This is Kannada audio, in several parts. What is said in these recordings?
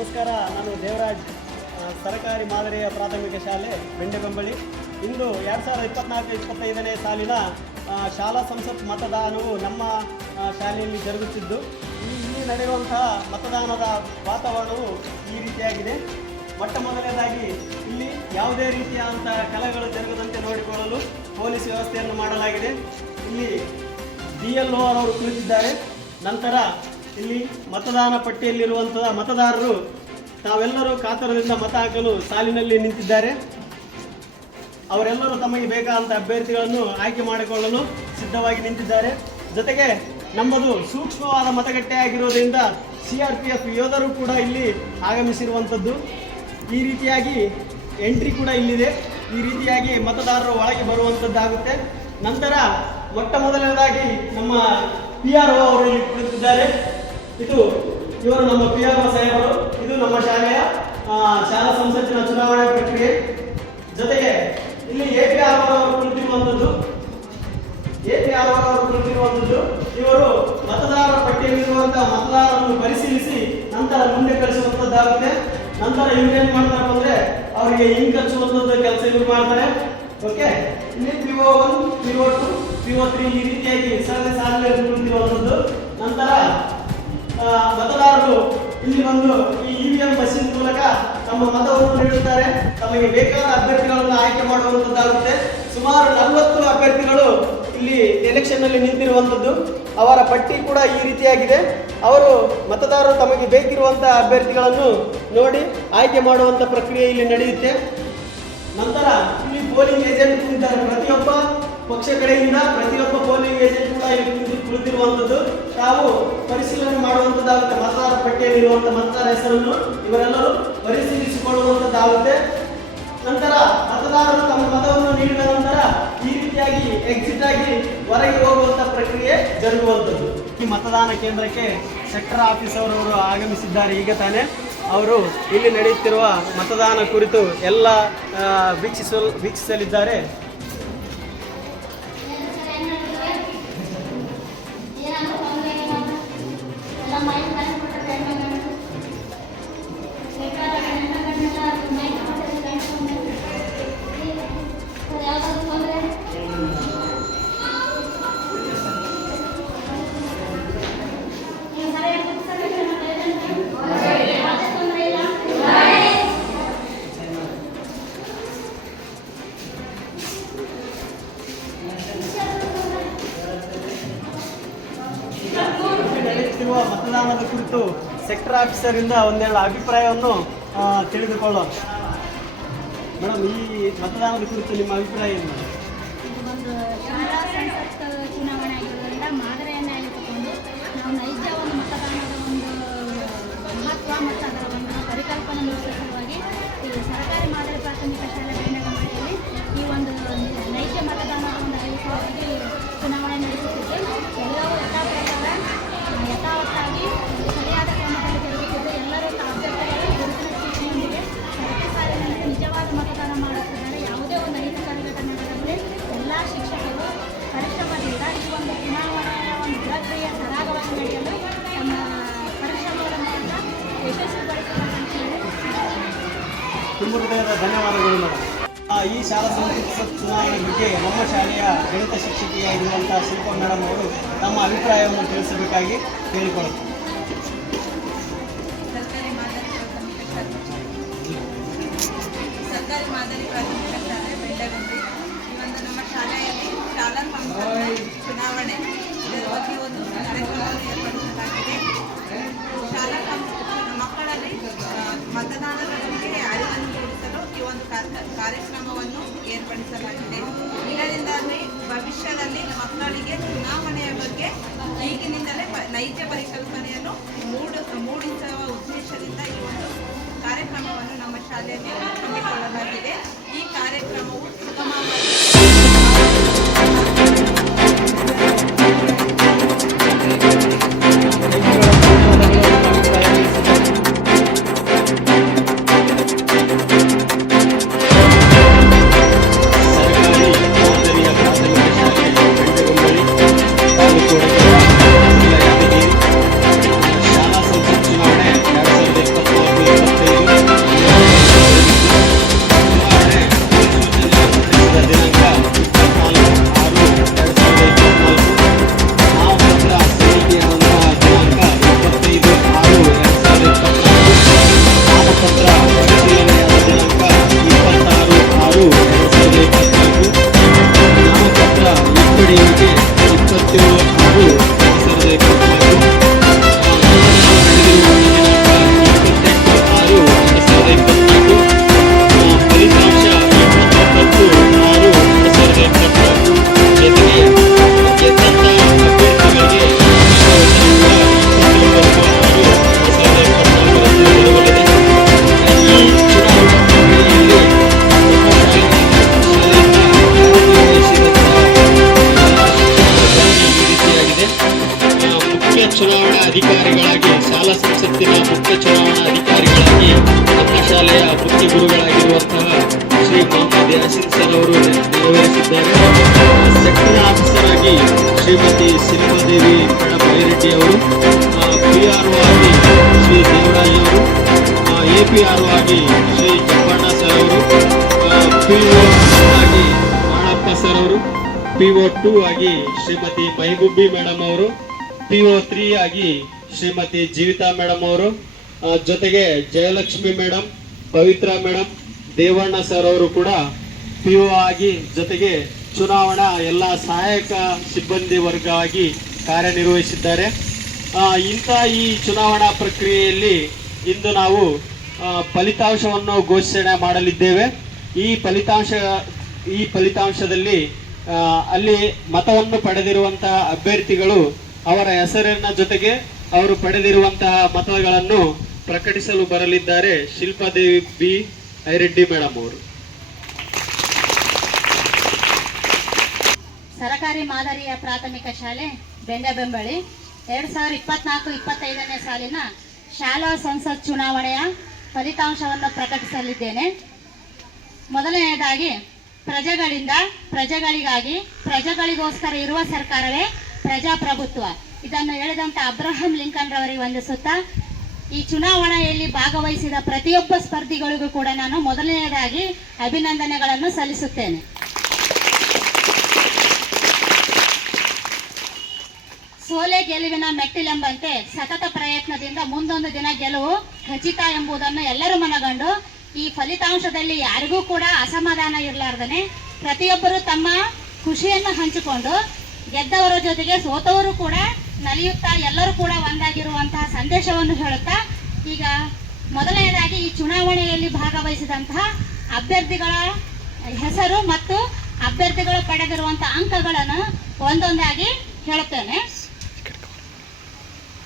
ನಮಸ್ಕಾರ, ನಾನು ದೇವರಾಜ್, ಸರ್ಕಾರಿ ಮಾದರಿಯ ಪ್ರಾಥಮಿಕ ಶಾಲೆ ಬೆಂಡೆಬೆಂಬಳಿ. ಇಂದು 2024-25ನೇ ಸಾಲಿನ ಶಾಲಾ ಸಂಸತ್ ಮತದಾನವು ನಮ್ಮ ಶಾಲೆಯಲ್ಲಿ ಜರುಗುತ್ತಿದ್ದು, ಇಲ್ಲಿ ನಡೆಯುವಂತಹ ಮತದಾನದ ವಾತಾವರಣವು ಈ ರೀತಿಯಾಗಿದೆ. ಮೊಟ್ಟ ಮೊದಲನೇದಾಗಿ ಇಲ್ಲಿ ಯಾವುದೇ ರೀತಿಯಾದಂಥ ಕಲೆಗಳು ಜರುಗದಂತೆ ನೋಡಿಕೊಳ್ಳಲು ಪೊಲೀಸ್ ವ್ಯವಸ್ಥೆಯನ್ನು ಮಾಡಲಾಗಿದೆ. ಇಲ್ಲಿ DLO ಅವರು ಕುಳಿತಿದ್ದಾರೆ. ನಂತರ ಇಲ್ಲಿ ಮತದಾನ ಪಟ್ಟಿಯಲ್ಲಿರುವಂತಹ ಮತದಾರರು ತಾವೆಲ್ಲರೂ ಕಾತರದಿಂದ ಮತ ಹಾಕಲು ಸಾಲಿನಲ್ಲಿ ನಿಂತಿದ್ದಾರೆ. ಅವರೆಲ್ಲರೂ ತಮಗೆ ಬೇಕಾದಂಥ ಅಭ್ಯರ್ಥಿಗಳನ್ನು ಆಯ್ಕೆ ಮಾಡಿಕೊಳ್ಳಲು ಸಿದ್ಧವಾಗಿ ನಿಂತಿದ್ದಾರೆ. ಜೊತೆಗೆ ನಮ್ಮದು ಸೂಕ್ಷ್ಮವಾದ ಮತಗಟ್ಟೆ ಆಗಿರೋದ್ರಿಂದ CRPF ಯೋಧರು ಕೂಡ ಇಲ್ಲಿ ಆಗಮಿಸಿರುವಂಥದ್ದು. ಈ ರೀತಿಯಾಗಿ ಎಂಟ್ರಿ ಕೂಡ ಇಲ್ಲಿದೆ. ಈ ರೀತಿಯಾಗಿ ಮತದಾರರು ಒಳಗೆ ಬರುವಂಥದ್ದಾಗುತ್ತೆ. ನಂತರ ಮೊಟ್ಟ ಮೊದಲನೇದಾಗಿ ನಮ್ಮ PRO ಅವರು ಇಲ್ಲಿ ಕುಳಿತಿದ್ದಾರೆ. ಇವರು ನಮ್ಮ PRO ಸಾಹೇಬರು. ಇದು ನಮ್ಮ ಶಾಲೆಯ ಶಾಲಾ ಸಂಸತ್ತಿನ ಚುನಾವಣೆ ಪ್ರಕ್ರಿಯೆ. ಜೊತೆಗೆ ಇಲ್ಲಿ APRO ಅವರು ಕುಳಿತಿರುವಂಥದ್ದು. ಇವರು ಮತದಾರರ ಪಟ್ಟಿಯಲ್ಲಿರುವಂತಹ ಮತದಾರರನ್ನು ಪರಿಶೀಲಿಸಿ ನಂತರ ಮುಂದೆ ಕಳಿಸುವಂಥದ್ದಾಗುತ್ತೆ. ನಂತರ ಇವ್ರೇನು ಮಾಡ್ತಾರೆ ಅಂದರೆ ಅವರಿಗೆ ಇಂಕ್ ಹಚ್ಚುವಂಥದ್ದು ಕೆಲಸ ಇವರು ಮಾಡ್ತಾರೆ. ಓಕೆ, ಇಲ್ಲಿ PO1, PO2, PO3 ಈ ರೀತಿಯಾಗಿ ಸಾಲಿನಲ್ಲಿ ಕುಳಿತಿರುವಂಥದ್ದು. ನಂತರ ಮತದಾರರು ಇಲ್ಲಿ ಬಂದು ಈ EVM ಮಷೀನ್ ಮೂಲಕ ತಮ್ಮ ಮತವನ್ನು ನೀಡುತ್ತಾರೆ. ತಮಗೆ ಬೇಕಾದ ಅಭ್ಯರ್ಥಿಗಳನ್ನು ಆಯ್ಕೆ ಮಾಡುವಂಥದ್ದಾಗುತ್ತೆ. ಸುಮಾರು 40 ಅಭ್ಯರ್ಥಿಗಳು ಇಲ್ಲಿ ಎಲೆಕ್ಷನ್ನಲ್ಲಿ ನಿಂತಿರುವಂಥದ್ದು. ಅವರ ಪಟ್ಟಿ ಕೂಡ ಈ ರೀತಿಯಾಗಿದೆ. ಅವರು ಮತದಾರರು ತಮಗೆ ಬೇಕಿರುವಂಥ ಅಭ್ಯರ್ಥಿಗಳನ್ನು ನೋಡಿ ಆಯ್ಕೆ ಮಾಡುವಂಥ ಪ್ರಕ್ರಿಯೆ ಇಲ್ಲಿ ನಡೆಯುತ್ತೆ. ನಂತರ ಇಲ್ಲಿ ಪೋಲಿಂಗ್ ಏಜೆಂಟ್ ಇದ್ದಾರೆ. ಪ್ರತಿಯೊಬ್ಬ ಪಕ್ಷ ಕಡೆಯಿಂದ ಪ್ರತಿಯೊಬ್ಬ ಪೋಲಿಂಗ್ ಏಜೆಂಟ್ ಕೂಡ ಇಲ್ಲಿ ಕುಳಿತಿರುವಂಥದ್ದು. ತಾವು ಪರಿಶೀಲನೆ ಮಾಡುವಂಥದ್ದಾಗುತ್ತೆ. ಮತದಾರರ ಪಟ್ಟಿಯಲ್ಲಿರುವಂಥ ಮತದಾರ ಹೆಸರನ್ನು ಇವರೆಲ್ಲರೂ ಪರಿಶೀಲಿಸಿಕೊಳ್ಳುವಂಥದ್ದಾಗುತ್ತೆ. ನಂತರ ಮತದಾರರು ತಮ್ಮ ಮತವನ್ನು ನೀಡಿದ ನಂತರ ಈ ರೀತಿಯಾಗಿ ಎಕ್ಸಿಟ್ ಆಗಿ ಹೊರಗೆ ಹೋಗುವಂಥ ಪ್ರಕ್ರಿಯೆ ಜರುಗುವಂಥದ್ದು. ಈ ಮತದಾನ ಕೇಂದ್ರಕ್ಕೆ ಸೆಕ್ಟರ್ ಆಫೀಸರ್ ಅವರು ಆಗಮಿಸಿದ್ದಾರೆ ಈಗ ತಾನೇ. ಅವರು ಇಲ್ಲಿ ನಡೆಯುತ್ತಿರುವ ಮತದಾನ ಕುರಿತು ಎಲ್ಲ ವೀಕ್ಷಿಸಲಿದ್ದಾರೆ. ಮತದಾನದ ಕುರಿತು ಸೆಕ್ಟರ್ ಆಫೀಸರ್ ಇಂದ ಒಂದೆರಡು ಅಭಿಪ್ರಾಯವನ್ನು ತಿಳಿದುಕೊಳ್ಳೋಣ. ಮೇಡಮ್, ಈ ಮತದಾನದ ಕುರಿತು ನಿಮ್ಮ ಅಭಿಪ್ರಾಯ ಏನು? ಇದು ಒಂದು ಶಾಲಾ ಸಂಸತ್ ಚುನಾವಣೆ ಆಗಿರೋದ್ರಿಂದ ಮಾದರಿಯನ್ನೇ ಆಯ್ದುಕೊಂಡು ನಾವು ನೈಜ ಒಂದು ಮತದಾನದ ಒಂದು ಮಹತ್ವ ಮತ್ತು ಅದರ ಒಂದು ಪರಿಕಲ್ಪನೆ ನೀಡುವ ಸಲುವಾಗಿ ಈ ಸರ್ಕಾರಿ ಮಾದರಿ ಪ್ರಾಥಮಿಕ ಶಾಲೆ ಬೆಂಡೆಬೆಂಬಳಿಯಲ್ಲಿ ಈ ಒಂದು ನೈಜ ಮತದಾನದ ಒಂದು ಸಲುವಾಗಿ ಚುನಾವಣೆ ನಡೆಸುತ್ತಿದೆ. ಎಲ್ಲವೂ ಯಥಾವತ್ತಾಗಿ ಸರಿಯಾದ ಕ್ರಮದಲ್ಲಿ ಜರುಗುತ್ತಿದೆ. ಎಲ್ಲರೂ ಅಭ್ಯರ್ಥಿಗಳು ಗುರುತಿನ ಚೀಟಿಯೊಂದಿಗೆ ಪ್ರತಿ ಸಾಲಿನಲ್ಲಿ ನಿಜವಾದ ಮತದಾನ ಮಾಡುತ್ತಿದ್ದಾರೆ. ಯಾವುದೇ ಒಂದು ಅಹಿತಕರ ಘಟನೆ ನಡೆದರೆ ಎಲ್ಲ ಶಿಕ್ಷಕರು ಪರಿಶ್ರಮದಿಂದ ಈ ಒಂದು ಚುನಾವಣೆಯ ಒಂದು ಪ್ರಕ್ರಿಯೆ ಸರಾಗವಾಗಿ ನಡೆಯಲು ತಮ್ಮ ಪರಿಶ್ರಮಗಳ ಮೂಲಕ ಯಶಸ್ವಿಗೊಳಿಸಬೇಕಂತ ಹೇಳಿ ತುಂಬ ಹೃದಯದ ಧನ್ಯವಾದಗಳು ಮೇಡಮ್. ಈ ಶಾಲಾ ಸಂಸತ್ ಚುನಾವಣೆ ಬಗ್ಗೆ ನಮ್ಮ ಶಾಲೆಯ ಗಣಿತ ಶಿಕ್ಷಕಿಯಾಗಿರುವಂಥ ಶಿಲ್ಪಾ ಮೇಡಮ್ ಅವರು ತಮ್ಮ ಅಭಿಪ್ರಾಯವನ್ನು ತಿಳಿಸಬೇಕಾಗಿ ಕೇಳಿಕೊಳ್ಳುತ್ತಾರೆ. ಸರ್ಕಾರಿ ಮಾದರಿ ಪ್ರಾಥಮಿಕ ಶಾಲೆ ಬೆಂಡೆಬೆಂಬಳಿ ಈ ಒಂದು ನಮ್ಮ ಶಾಲೆಯಲ್ಲಿ ಶಾಲಾ ಸಂಸತ್ ಚುನಾವಣೆ ಇದರ ಬಗ್ಗೆ ಒಂದು ಕಾರ್ಯಕ್ರಮವನ್ನು ಏರ್ಪಡಿಸಲಾಗಿದೆ. ಶಾಲಾ ಮಕ್ಕಳಲ್ಲಿ ಮತದಾನದ ಬಗ್ಗೆ ಅರಿವನ್ನು ಮೂಡಿಸಲು ಈ ಒಂದು ಕಾರ್ಯಕ್ರಮವನ್ನು ಏರ್ಪಡಿಸಲಾಗಿದೆ. ಇದರಿಂದಾಗಿ ಭವಿಷ್ಯದಲ್ಲಿ ಮಕ್ಕಳಿಗೆ ಚುನಾವಣೆಯ ಬಗ್ಗೆ ಈಗಿನಿಂದಲೇ ನೈಜ ಪರಿಕಲ್ಪನೆಯನ್ನು ಮೂಡಿಸುವ ಉದ್ದೇಶದಿಂದ ಈ ಒಂದು ಕಾರ್ಯಕ್ರಮವನ್ನು ನಮ್ಮ ಶಾಲೆಯಲ್ಲಿ ಹಮ್ಮಿಕೊಳ್ಳಲಾಗಿದೆ. ಈ ಕಾರ್ಯಕ್ರಮವು ಸುಗಮವಾಗಿ ಶಾಲಾ ಸಂಸತ್ ಚುನಾವಣೆ 2024 ಅಧಿಕಾರಿಗಳಾಗಿ ಶಾಲಾ ಸಂಸತ್ತಿನ ಮುಖ್ಯ ಚುನಾವಣಾ ಅಧಿಕಾರಿಗಳಾಗಿ ನಮ್ಮ ಶಾಲೆಯ ಮುಖ್ಯ ಗುರುಗಳಾಗಿರುವಂತಹ ಶ್ರೀ ಮೊಹಮ್ಮದ್ ಯಾಸಿನ್ ಸರ್ ಅವರು ನೆರವೇರಿಸಿದ್ದಾರೆ. ಸೆಕ್ಟರ್ ಆಫೀಸರ್ ಆಗಿ ಶ್ರೀಮತಿ ಶಿಲ್ಪಾದೇವಿ ಮೇಡಮ್ ಬೈರೆಡ್ಡಿ ಅವರು, PRO ಆಗಿ ಶ್ರೀ ದೇವರಾಜ್ ಅವರು, APRO ಆಗಿ ಶ್ರೀ ಜಪ್ಪಣ್ಣ ಸರ್ ಅವರು, PO ಆಗಿ ಮಾಣಪ್ಪ ಸರ್ ಅವರು, PO2 ಆಗಿ ಶ್ರೀಮತಿ ಮೈಗುಬ್ಬಿ ಮೇಡಮ್ ಅವರು, PO3 ಆಗಿ ಶ್ರೀಮತಿ ಜೀವಿತಾ ಮೇಡಮ್ ಅವರು, ಜೊತೆಗೆ ಜಯಲಕ್ಷ್ಮಿ ಮೇಡಮ್, ಪವಿತ್ರ ಮೇಡಮ್, ದೇವಣ್ಣ ಸರ್ ಅವರು ಕೂಡ PO ಆಗಿ ಜೊತೆಗೆ ಚುನಾವಣಾ ಎಲ್ಲ ಸಹಾಯಕ ಸಿಬ್ಬಂದಿ ವರ್ಗವಾಗಿ ಕಾರ್ಯನಿರ್ವಹಿಸಿದ್ದಾರೆ. ಇಂಥ ಈ ಚುನಾವಣಾ ಪ್ರಕ್ರಿಯೆಯಲ್ಲಿ ಇಂದು ನಾವು ಫಲಿತಾಂಶವನ್ನು ಘೋಷಣೆ ಮಾಡಲಿದ್ದೇವೆ. ಈ ಫಲಿತಾಂಶದಲ್ಲಿ ಅಲ್ಲಿ ಮತವನ್ನು ಪಡೆದಿರುವಂತಹ ಅಭ್ಯರ್ಥಿಗಳು ಅವರ ಹೆಸರಿನ ಜೊತೆಗೆ ಅವರು ಪಡೆದಿರುವಂತಹ ಮತಗಳನ್ನು ಪ್ರಕಟಿಸಲು ಬರಲಿದ್ದಾರೆ ಶಿಲ್ಪಾದೇವಿ ಬಿ ಐರೆಡ್ಡಿ ಮೇಡಮ್ ಅವರು. ಸರಕಾರಿ ಮಾದರಿಯ ಪ್ರಾಥಮಿಕ ಶಾಲೆ ಬೆಂಡೆಬೆಂಬಳಿ 2024-25ನೇ ಸಾಲಿನ ಶಾಲಾ ಸಂಸತ್ ಚುನಾವಣೆಯ ಫಲಿತಾಂಶವನ್ನು ಪ್ರಕಟಿಸಲಿದ್ದೇನೆ. ಮೊದಲನೆಯದಾಗಿ, ಪ್ರಜೆಗಳಿಂದ ಪ್ರಜೆಗಳಿಗಾಗಿ ಪ್ರಜೆಗಳಿಗೋಸ್ಕರ ಇರುವ ಸರ್ಕಾರವೇ ಪ್ರಜಾಪ್ರಭುತ್ವ, ಇದನ್ನು ಹೇಳಿದಂಥ ಅಬ್ರಹಂ ಲಿಂಕನ್ ರವರಿಗೆ ವಂದಿಸುತ್ತಾ ಈ ಚುನಾವಣೆಯಲ್ಲಿ ಭಾಗವಹಿಸಿದ ಪ್ರತಿಯೊಬ್ಬ ಸ್ಪರ್ಧಿಗಳಿಗೂ ಕೂಡ ನಾನು ಮೊದಲನೆಯದಾಗಿ ಅಭಿನಂದನೆಗಳನ್ನು ಸಲ್ಲಿಸುತ್ತೇನೆ. ಸೋಲೆ ಗೆಲುವಿನ ಮೆಟ್ಟಿಲೆಂಬಂತೆ ಸತತ ಪ್ರಯತ್ನದಿಂದ ಮುಂದೊಂದು ದಿನ ಗೆಲುವು ಖಚಿತ ಎಂಬುದನ್ನು ಎಲ್ಲರೂ ಮನಗಂಡು ಈ ಫಲಿತಾಂಶದಲ್ಲಿ ಯಾರಿಗೂ ಕೂಡ ಅಸಮಾಧಾನ ಇರಲಾರ್ದನೆ ಪ್ರತಿಯೊಬ್ಬರು ತಮ್ಮ ಖುಷಿಯನ್ನು ಹಂಚಿಕೊಂಡು ಗೆದ್ದವರ ಜೊತೆಗೆ ಸೋತವರು ಕೂಡ ನಲಿಯುತ್ತಾ ಎಲ್ಲರೂ ಕೂಡ ಒಂದಾಗಿರುವಂತಹ ಸಂದೇಶವನ್ನು ಹೇಳುತ್ತಾ, ಈಗ ಮೊದಲನೇದಾಗಿ ಈ ಚುನಾವಣೆಯಲ್ಲಿ ಭಾಗವಹಿಸಿದಂತಹ ಅಭ್ಯರ್ಥಿಗಳ ಹೆಸರು ಮತ್ತು ಅಭ್ಯರ್ಥಿಗಳು ಪಡೆದಿರುವಂತಹ ಅಂಕಗಳನ್ನು ಒಂದೊಂದಾಗಿ ಹೇಳುತ್ತೇನೆ.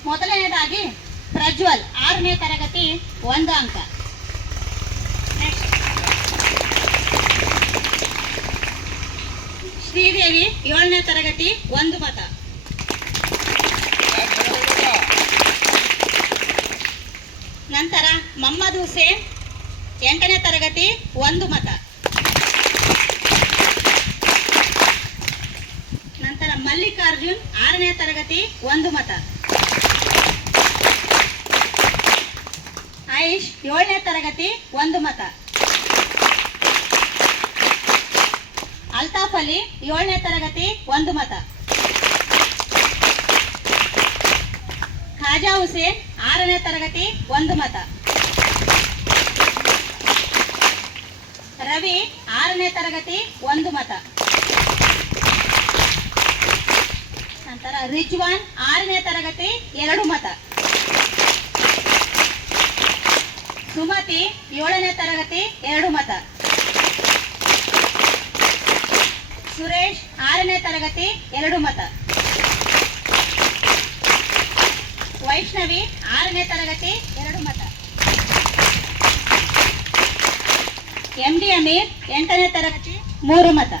ಮೊದಲನೇದಾಗಿ ಪ್ರಜ್ವಲ್ 6ನೇ ತರಗತಿ 1 ಅಂಕ. ಶ್ರೀದೇವಿ 7ನೇ ತರಗತಿ 1 ಮತ. ನಂತರ ಮೊಹಮ್ಮದ್ ಹುಸೇನ್ 8ನೇ ತರಗತಿ 1 ಮತ. ನಂತರ ಮಲ್ಲಿಕಾರ್ಜುನ್ 6ನೇ ತರಗತಿ 1 ಮತ. ಆಯುಷ್ 7ನೇ ತರಗತಿ 1 ಮತ. ಅಲ್ತಾಫ್ ಅಲಿ 7ನೇ ತರಗತಿ 1 ಮತ. ಖಾಜಾ ಹುಸೇನ್ 6ನೇ ತರಗತಿ 1 ಮತ. ರವಿ 6ನೇ ತರಗತಿ 1 ಮತ. ನಂತರ ರಿಜ್ವಾನ್ 6ನೇ ತರಗತಿ 2 ಮತ. ಸುಮತಿ 7ನೇ ತರಗತಿ 2 ಮತ. ಸುರೇಶ್ 6ನೇ ತರಗತಿ 2 ಮತ. ವೈಷ್ಣವಿ 6ನೇ ತರಗತಿ 2 ಮತ. MD ಅಮೀರ್ 8ನೇ ತರಗತಿ 3 ಮತ.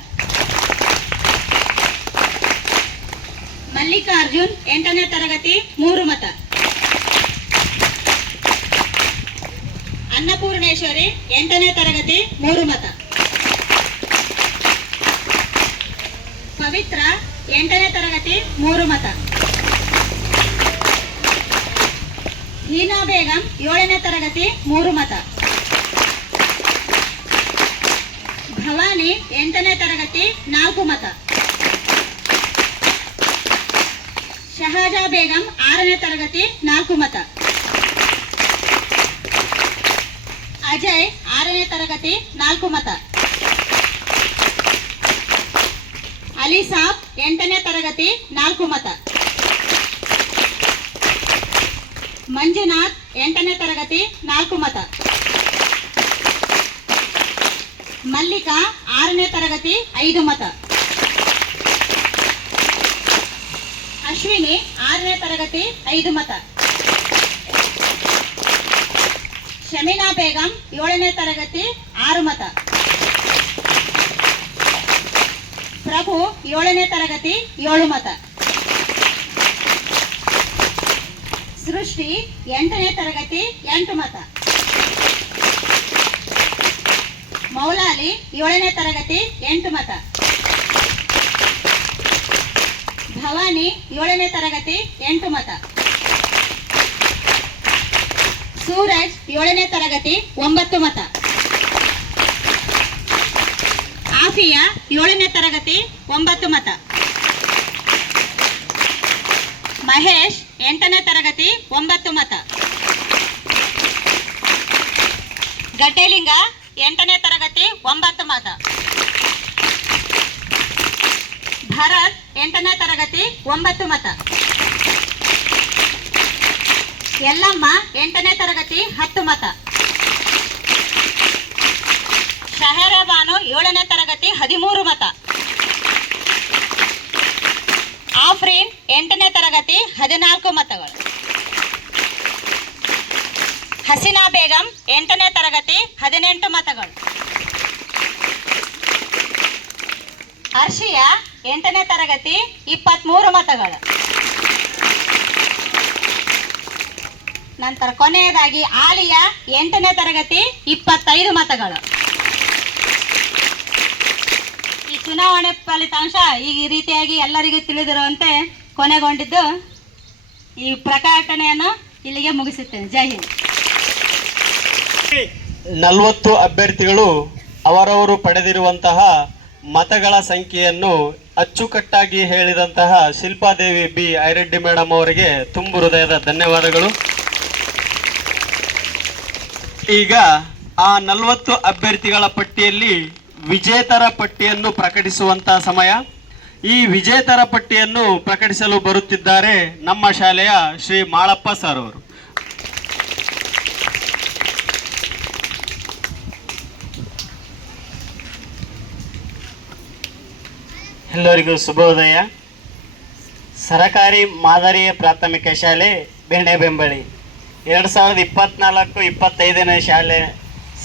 ಮಲ್ಲಿಕಾರ್ಜುನ್ 8ನೇ ತರಗತಿ 3 ಮತ. ಅನ್ನಪೂರ್ಣೇಶ್ವರಿ 8ನೇ ತರಗತಿ 3 ಮತ. ಪವಿತ್ರ 8ನೇ ತರಗತಿ 3 ಮತ. ಹೀನಾ ಬೇಗಂ 7ನೇ ತರಗತಿ 3 ಮತ. ಭವಾನಿ 8ನೇ ತರಗತಿ 4 ಮತ. ಶಹಾಜಾ ಬೇಗಂ 6ನೇ ತರಗತಿ 4 ಮತ. ಅಜಯ್ 6ನೇ ತರಗತಿ 4 ಮತ. ಅಲಿಸಾಬ್ 8ನೇ ತರಗತಿ 4 ಮತ. ಮಂಜುನಾಥ್ 8ನೇ ತರಗತಿ 4 ಮತ. ಮಲ್ಲಿಕಾ 6ನೇ ತರಗತಿ 5 ಮತ. ಅಶ್ವಿನಿ 6ನೇ ತರಗತಿ 5 ಮತ. ಶಮೀನಾ ಬೇಗಂ 7ನೇ ತರಗತಿ 6 ಮತ. ಪ್ರಭು 7ನೇ ತರಗತಿ 7 ಮತ. ಸೃಷ್ಟಿ 8ನೇ ತರಗತಿ 8 ಮತ. ಮೌಲಾಲಿ 7ನೇ ತರಗತಿ 8 ಮತ. ಭವಾನಿ 7ನೇ ತರಗತಿ 8 ಮತ. ಸೂರಜ್ 7ನೇ ತರಗತಿ 9 ಮತ. ಆಫಿಯಾ 7ನೇ ತರಗತಿ 9 ಮತ. ಮಹೇಶ್ 8ನೇ ತರಗತಿ 9 ಮತ. ಗಟ್ಟೆಲಿಂಗ 8ನೇ ತರಗತಿ 9 ಮತ. ಭರತ್ 8ನೇ ತರಗತಿ 9 ಮತ. ಯಲ್ಲಮ್ಮ 8ನೇ ತರಗತಿ 10 ಮತ. ಶಹರ ಬಾನು 7ನೇ ತರಗತಿ 13 ಮತ. ಆಫ್ರೀನ್ 8ನೇ ತರಗತಿ 14 ಮತಗಳು. ಹಸೀನಾ ಬೇಗಂ 8ನೇ ತರಗತಿ 18 ಮತಗಳು. ಹರ್ಷಿಯಾ 8ನೇ ತರಗತಿ 23 ಮತಗಳು. ನಂತರ ಕೊನೆಯದಾಗಿ ಆಲಿಯಾ 8ನೇ ತರಗತಿ 25 ಮತಗಳು. ಈ ಚುನಾವಣೆ ಫಲಿತಾಂಶ ಈ ರೀತಿಯಾಗಿ ಎಲ್ಲರಿಗೂ ತಿಳಿದಿರುವಂತೆ ಕೊನೆಗೊಂಡಿದ್ದು, ಈ ಪ್ರಕಟಣೆಯನ್ನು ಇಲ್ಲಿಗೆ ಮುಗಿಸುತ್ತೇನೆ. ಜೈ ಹಿಂದ್. 40 ಅಭ್ಯರ್ಥಿಗಳು ಅವರವರು ಪಡೆದಿರುವಂತಹ ಮತಗಳ ಸಂಖ್ಯೆಯನ್ನು ಅಚ್ಚುಕಟ್ಟಾಗಿ ಹೇಳಿದಂತಹ ಶಿಲ್ಪಾದೇವಿ ಬಿ ಐರೆಡ್ಡಿ ಮೇಡಮ್ ಅವರಿಗೆ ತುಂಬು ಹೃದಯದ ಧನ್ಯವಾದಗಳು. ಈಗ ಆ 40 ಅಭ್ಯರ್ಥಿಗಳ ಪಟ್ಟಿಯಲ್ಲಿ ವಿಜೇತರ ಪಟ್ಟಿಯನ್ನು ಪ್ರಕಟಿಸುವಂತಹ ಸಮಯ. ಈ ವಿಜೇತರ ಪಟ್ಟಿಯನ್ನು ಪ್ರಕಟಿಸಲು ಬರುತ್ತಿದ್ದಾರೆ ನಮ್ಮ ಶಾಲೆಯ ಶ್ರೀ ಮಾಳಪ್ಪ ಸರ್ ಅವರು. ಎಲ್ಲರಿಗೂ ಶುಭೋದಯ. ಸರಕಾರಿ ಮಾದರಿಯ ಪ್ರಾಥಮಿಕ ಶಾಲೆ ಬೆಂಬಳಿ 2024-25ನೇ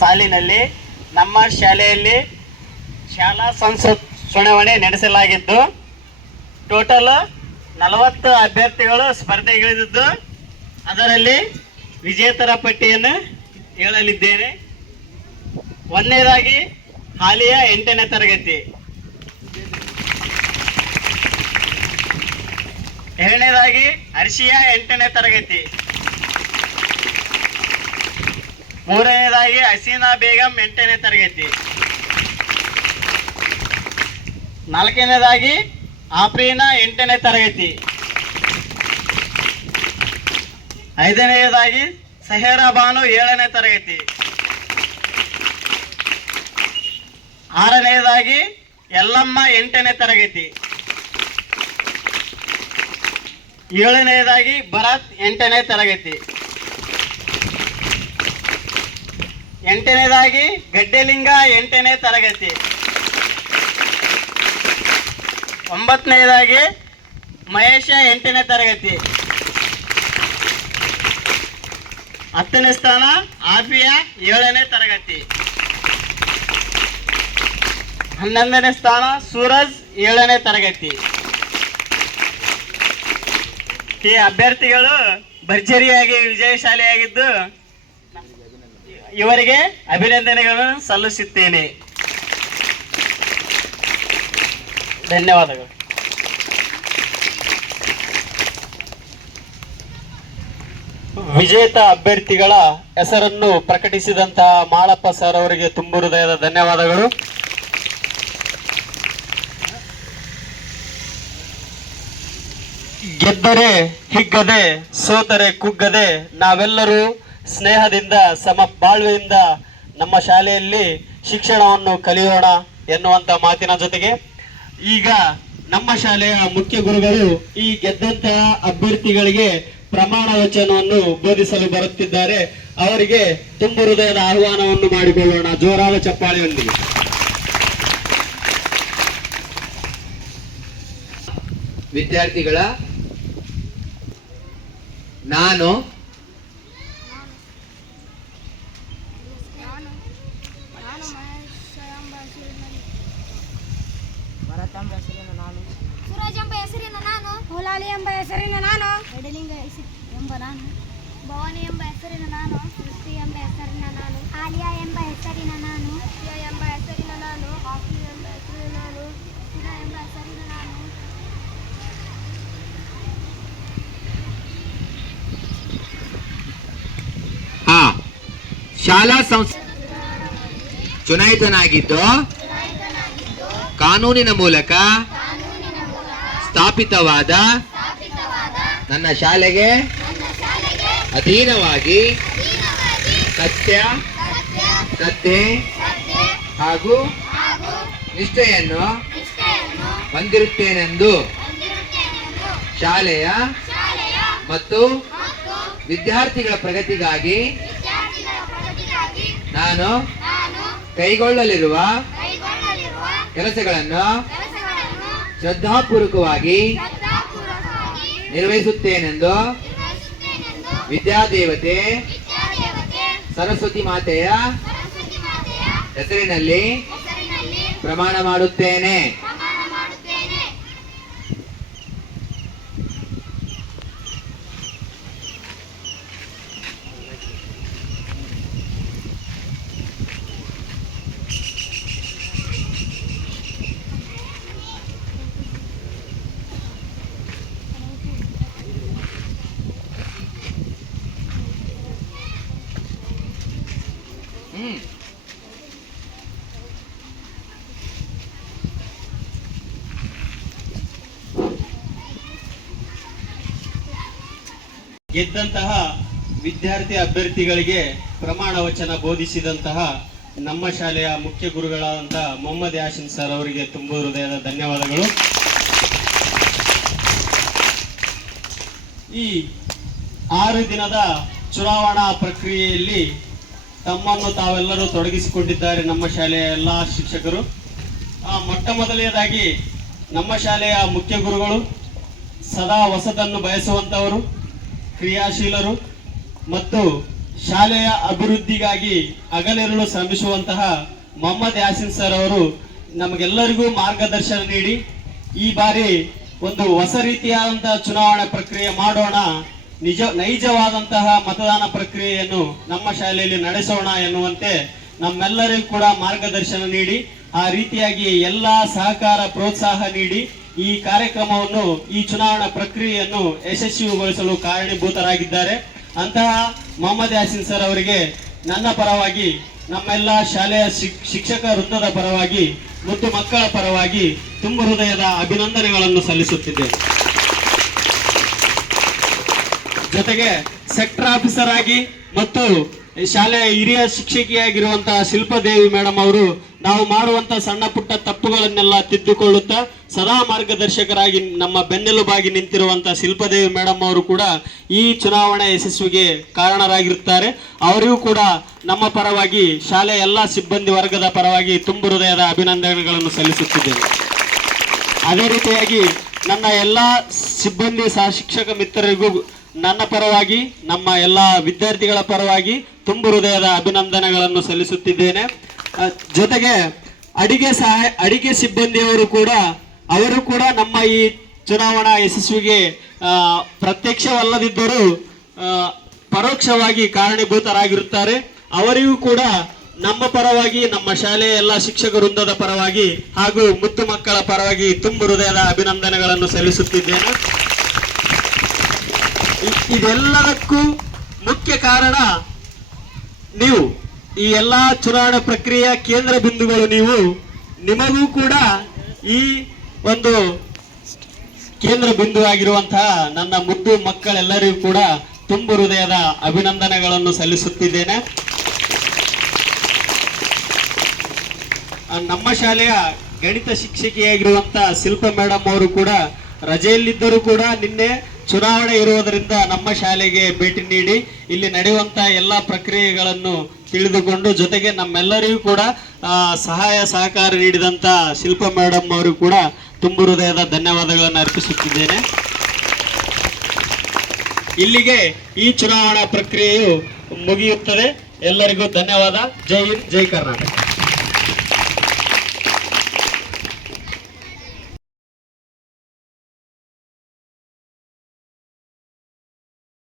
ಸಾಲಿನಲ್ಲಿ ನಮ್ಮ ಶಾಲೆಯಲ್ಲಿ ಶಾಲಾ ಸಂಸತ್ ಚುನಾವಣೆ ನಡೆಸಲಾಗಿದ್ದು, ಟೋಟಲ್ 40 ಅಭ್ಯರ್ಥಿಗಳು ಸ್ಪರ್ಧೆಗಿಳಿದಿದ್ದು, ಅದರಲ್ಲಿ ವಿಜೇತರ ಪಟ್ಟಿಯನ್ನು ಹೇಳಲಿದ್ದೇನೆ. ಒಂದನೇದಾಗಿ ಹಾಲಿಯ 8ನೇ ತರಗತಿ, ಎರಡನೇದಾಗಿ ಹರ್ಷಿಯಾ 8ನೇ ತರಗತಿ, ಮೂರನೇದಾಗಿ ಹಸೀನಾ ಬೇಗಂ 8ನೇ ತರಗತಿ, ನಾಲ್ಕನೇದಾಗಿ ಆಫ್ರೀನಾ 8ನೇ ತರಗತಿ, ಐದನೇದಾಗಿ ಸಹೇರಾ ಬಾನು 7ನೇ ತರಗತಿ, ಆರನೇದಾಗಿ ಯಲ್ಲಮ್ಮ 8ನೇ ತರಗತಿ, ಏಳನೇದಾಗಿ ಭರತ್ 8ನೇ ತರಗತಿ, ಎಂಟನೇದಾಗಿ ಗಡ್ಡೆಲಿಂಗ 8ನೇ ತರಗತಿ, ಒಂಬತ್ತನೇದಾಗಿ ಮಹೇಶ 8ನೇ ತರಗತಿ, 10ನೇ ಸ್ಥಾನ ಆಫಿಯಾ 7ನೇ ತರಗತಿ, 11ನೇ ಸ್ಥಾನ ಸೂರಜ್ 7ನೇ ತರಗತಿ. ಈ ಅಭ್ಯರ್ಥಿಗಳು ಭರ್ಜರಿಯಾಗಿ ವಿಜಯಶಾಲಿಯಾಗಿದ್ದು ಇವರಿಗೆ ಅಭಿನಂದನೆಗಳನ್ನು ಸಲ್ಲಿಸುತ್ತೇನೆ. ಧನ್ಯವಾದಗಳು. ವಿಜೇತ ಅಭ್ಯರ್ಥಿಗಳ ಹೆಸರನ್ನು ಪ್ರಕಟಿಸಿದಂತಹ ಮಾಳಪ್ಪ ಸರ್ ಅವರಿಗೆ ತುಂಬು ಹೃದಯದ ಧನ್ಯವಾದಗಳು. ಗೆದ್ದರೆ ಹಿಗ್ಗದೆ, ಸೋತರೆ ಕುಗ್ಗದೆ, ನಾವೆಲ್ಲರೂ ಸ್ನೇಹದಿಂದ ಸಮಬಾಳ್ವೆಯಿಂದ ನಮ್ಮ ಶಾಲೆಯಲ್ಲಿ ಶಿಕ್ಷಣವನ್ನು ಕಲಿಯೋಣ ಎನ್ನುವಂತ ಮಾತಿನ ಜೊತೆಗೆ ಈಗ ನಮ್ಮ ಶಾಲೆಯ ಮುಖ್ಯ ಗುರುಗಳು ಈ ಗೆದ್ದಂತಹ ಅಭ್ಯರ್ಥಿಗಳಿಗೆ ಪ್ರಮಾಣ ವಚನವನ್ನು ಬೋಧಿಸಲು ಬರುತ್ತಿದ್ದಾರೆ. ಅವರಿಗೆ ತುಂಬು ಹೃದಯದ ಆಹ್ವಾನವನ್ನು ಮಾಡಿಕೊಳ್ಳೋಣ ಜೋರಾದ ಚಪ್ಪಾಳೆಯೊಂದಿಗೆ. ವಿದ್ಯಾರ್ಥಿಗಳ ನಾನು ಸೂರಜ್ ಎಂಬ ಹೆಸರಿನ ನಾನು, ಮೌಲಾಲಿ ಎಂಬ ಹೆಸರಿನ ನಾನು, ಗಡ್ಡೆಲಿಂಗ ಎಂಬ ನಾನು, ಭವಾನಿ ಎಂಬ ಹೆಸರಿನ ನಾನು, ಸೃಷ್ಟಿ ಎಂಬ ಹೆಸರಿನ ನಾನು, ಆಲಿಯಾ ಎಂಬ ಹೆಸರಿನ ನಾನು, ಅಕ್ಷಯ ಎಂಬ ಹೆಸರಿನ ನಾನು, ಆಫಿ ಎಂಬ ಹೆಸರಿನ ನಾನು, ಸುಧಾ ಎಂಬ ಹೆಸರಿನ ನಾನು. ಹಾ, ಶಾಲಾ ಚುನಾಯಿತನಾಗಿದ್ದು ಕಾನೂನಿನ ಮೂಲಕ ಸ್ಥಾಪಿತವಾದ ನನ್ನ ಶಾಲೆಗೆ ಅಧೀನವಾಗಿ ಸತ್ಯ, ಶ್ರದ್ಧೆ ಹಾಗೂ ನಿಷ್ಠೆಯನ್ನು ಹೊಂದಿರುತ್ತೇನೆಂದು ಶಾಲೆಯ ಮತ್ತು ವಿದ್ಯಾರ್ಥಿಗಳ ಪ್ರಗತಿಗಾಗಿ ನಾನು ಕೈಗೊಳ್ಳಲಿರುವ ಕೆಲಸಗಳನ್ನು ಶ್ರದ್ಧಾಪೂರ್ವಕವಾಗಿ ನಿರ್ವಹಿಸುತ್ತೇನೆಂದು ವಿದ್ಯಾದೇವತೆ ಸರಸ್ವತಿ ಮಾತೆಯ ಹೆಸರಿನಲ್ಲಿ ಪ್ರಮಾಣ ಮಾಡುತ್ತೇನೆ. ಗೆದ್ದಂತಹ ವಿದ್ಯಾರ್ಥಿ ಅಭ್ಯರ್ಥಿಗಳಿಗೆ ಪ್ರಮಾಣ ವಚನ ಬೋಧಿಸಿದಂತಹ ನಮ್ಮ ಶಾಲೆಯ ಮುಖ್ಯ ಗುರುಗಳಾದಂತಹ ಮೊಹಮ್ಮದ್ ಯಾಸಿನ್ ಸರ್ ಅವರಿಗೆ ತುಂಬ ಹೃದಯದ ಧನ್ಯವಾದಗಳು. ಈ 6 ದಿನದ ಚುನಾವಣಾ ಪ್ರಕ್ರಿಯೆಯಲ್ಲಿ ತಮ್ಮನ್ನು ತಾವೆಲ್ಲರೂ ತೊಡಗಿಸಿಕೊಂಡಿದ್ದಾರೆ ನಮ್ಮ ಶಾಲೆಯ ಎಲ್ಲ ಶಿಕ್ಷಕರು. ಮೊಟ್ಟ ಮೊದಲನೇದಾಗಿ ನಮ್ಮ ಶಾಲೆಯ ಮುಖ್ಯ ಗುರುಗಳು, ಸದಾ ಹೊಸತನ್ನು ಬಯಸುವಂಥವರು, ಕ್ರಿಯಾಶೀಲರು ಮತ್ತು ಶಾಲೆಯ ಅಭಿವೃದ್ಧಿಗಾಗಿ ಹಗಲಿರುಳು ಶ್ರಮಿಸುವಂತಹ ಮೊಹಮ್ಮದ್ ಯಾಸಿನ್ ಸರ್ ಅವರು ನಮಗೆಲ್ಲರಿಗೂ ಮಾರ್ಗದರ್ಶನ ನೀಡಿ ಈ ಬಾರಿ ಒಂದು ಹೊಸ ರೀತಿಯಾದಂತಹ ಚುನಾವಣಾ ಪ್ರಕ್ರಿಯೆ ಮಾಡೋಣ, ನೈಜವಾದಂತಹ ಮತದಾನ ಪ್ರಕ್ರಿಯೆಯನ್ನು ನಮ್ಮ ಶಾಲೆಯಲ್ಲಿ ನಡೆಸೋಣ ಎನ್ನುವಂತೆ ನಮ್ಮೆಲ್ಲರಿಗೂ ಕೂಡ ಮಾರ್ಗದರ್ಶನ ನೀಡಿ ಆ ರೀತಿಯಾಗಿ ಎಲ್ಲ ಸಹಕಾರ ಪ್ರೋತ್ಸಾಹ ನೀಡಿ ಈ ಕಾರ್ಯಕ್ರಮವನ್ನು, ಈ ಚುನಾವಣಾ ಪ್ರಕ್ರಿಯೆಯನ್ನು ಯಶಸ್ವಿಗೊಳಿಸಲು ಕಾರಣೀಭೂತರಾಗಿದ್ದಾರೆ. ಅಂತಹ ಮೊಹಮ್ಮದ್ ಯಾಸಿನ್ ಸರ್ ಅವರಿಗೆ ನನ್ನ ಪರವಾಗಿ, ನಮ್ಮೆಲ್ಲ ಶಾಲೆಯ ಶಿಕ್ಷಕ ವೃಂದದ ಪರವಾಗಿ, ಮುದ್ದು ಮಕ್ಕಳ ಪರವಾಗಿ ತುಂಬ ಹೃದಯದ ಅಭಿನಂದನೆಗಳನ್ನು ಸಲ್ಲಿಸುತ್ತಿದ್ದೇನೆ. ಜೊತೆಗೆ ಸೆಕ್ಟರ್ ಆಫೀಸರ್ ಆಗಿ ಮತ್ತು ಶಾಲೆಯ ಹಿರಿಯ ಶಿಕ್ಷಕಿಯಾಗಿರುವಂತಹ ಶಿಲ್ಪದೇವಿ ಮೇಡಮ್ ಅವರು ನಾವು ಮಾಡುವಂತಹ ಸಣ್ಣ ಪುಟ್ಟ ತಪ್ಪುಗಳನ್ನೆಲ್ಲ ತಿದ್ದುಕೊಳ್ಳುತ್ತಾ ಸದಾ ಮಾರ್ಗದರ್ಶಕರಾಗಿ ನಮ್ಮ ಬೆನ್ನೆಲುಬಾಗಿ ನಿಂತಿರುವಂತಹ ಶಿಲ್ಪದೇವಿ ಮೇಡಮ್ ಅವರು ಕೂಡ ಈ ಚುನಾವಣೆ ಯಶಸ್ವಿಗೆ ಕಾರಣರಾಗಿರುತ್ತಾರೆ. ಅವರಿಗೂ ಕೂಡ ನಮ್ಮ ಪರವಾಗಿ, ಶಾಲೆಯ ಎಲ್ಲ ಸಿಬ್ಬಂದಿ ವರ್ಗದ ಪರವಾಗಿ ತುಂಬ ಹೃದಯದ ಅಭಿನಂದನೆಗಳನ್ನು ಸಲ್ಲಿಸುತ್ತಿದ್ದೇನೆ. ಅದೇ ರೀತಿಯಾಗಿ ನನ್ನ ಎಲ್ಲ ಸಿಬ್ಬಂದಿ ಸಹ ಶಿಕ್ಷಕ ಮಿತ್ರರಿಗೂ ನನ್ನ ಪರವಾಗಿ, ನಮ್ಮ ಎಲ್ಲ ವಿದ್ಯಾರ್ಥಿಗಳ ಪರವಾಗಿ ತುಂಬ ಹೃದಯದ ಅಭಿನಂದನೆಗಳನ್ನು ಸಲ್ಲಿಸುತ್ತಿದ್ದೇನೆ. ಜೊತೆಗೆ ಅಡಿಗೆ ಸಿಬ್ಬಂದಿಯವರು ಕೂಡ, ಅವರು ಕೂಡ ನಮ್ಮ ಈ ಚುನಾವಣಾ ಯಶಸ್ವಿಗೆ ಪ್ರತ್ಯಕ್ಷವಲ್ಲದಿದ್ದರೂ ಪರೋಕ್ಷವಾಗಿ ಕಾರಣೀಭೂತರಾಗಿರುತ್ತಾರೆ. ಅವರಿಗೂ ಕೂಡ ನಮ್ಮ ಪರವಾಗಿ, ನಮ್ಮ ಶಾಲೆಯ ಎಲ್ಲ ಶಿಕ್ಷಕ ವೃಂದದ ಪರವಾಗಿ ಹಾಗೂ ಮುದ್ದು ಮಕ್ಕಳ ಪರವಾಗಿ ತುಂಬ ಹೃದಯದ ಅಭಿನಂದನೆಗಳನ್ನು ಸಲ್ಲಿಸುತ್ತಿದ್ದೇನೆ. ಇದೆಲ್ಲದಕ್ಕೂ ಮುಖ್ಯ ಕಾರಣ ನೀವು, ಈ ಎಲ್ಲ ಚುನಾವಣಾ ಪ್ರಕ್ರಿಯೆಯ ಕೇಂದ್ರ ಬಿಂದುಗಳು ನೀವು. ನಿಮಗೂ ಕೂಡ ಈ ಒಂದು ಕೇಂದ್ರ ಬಿಂದು ಆಗಿರುವಂತಹ ನನ್ನ ಮುದ್ದು ಮಕ್ಕಳೆಲ್ಲರಿಗೂ ಕೂಡ ತುಂಬ ಹೃದಯದ ಅಭಿನಂದನೆಗಳನ್ನು ಸಲ್ಲಿಸುತ್ತಿದ್ದೇನೆ. ನಮ್ಮ ಶಾಲೆಯ ಗಣಿತ ಶಿಕ್ಷಕಿಯಾಗಿರುವಂತಹ ಶಿಲ್ಪ ಮೇಡಮ್ ಅವರು ಕೂಡ ರಜೆಯಲ್ಲಿದ್ದರೂ ಕೂಡ ನಿನ್ನೆ ಚುನಾವಣೆ ಇರುವುದರಿಂದ ನಮ್ಮ ಶಾಲೆಗೆ ಭೇಟಿ ನೀಡಿ ಇಲ್ಲಿ ನಡೆಯುವಂತಹ ಎಲ್ಲ ಪ್ರಕ್ರಿಯೆಗಳನ್ನು ತಿಳಿದುಕೊಂಡು, ಜೊತೆಗೆ ನಮ್ಮೆಲ್ಲರಿಗೂ ಕೂಡ ಸಹಾಯ ಸಹಕಾರ ನೀಡಿದಂಥ ಶಿಲ್ಪ ಮೇಡಮ್ ಅವರು ಕೂಡ ತುಂಬ ಹೃದಯದ ಧನ್ಯವಾದಗಳನ್ನು ಅರ್ಪಿಸುತ್ತಿದ್ದೇನೆ. ಇಲ್ಲಿಗೆ ಈ ಚುನಾವಣಾ ಪ್ರಕ್ರಿಯೆಯು ಮುಗಿಯುತ್ತದೆ. ಎಲ್ಲರಿಗೂ ಧನ್ಯವಾದ. ಜೈ ಹಿಂದ್, ಜೈ ಕರ್ನಾಟಕ.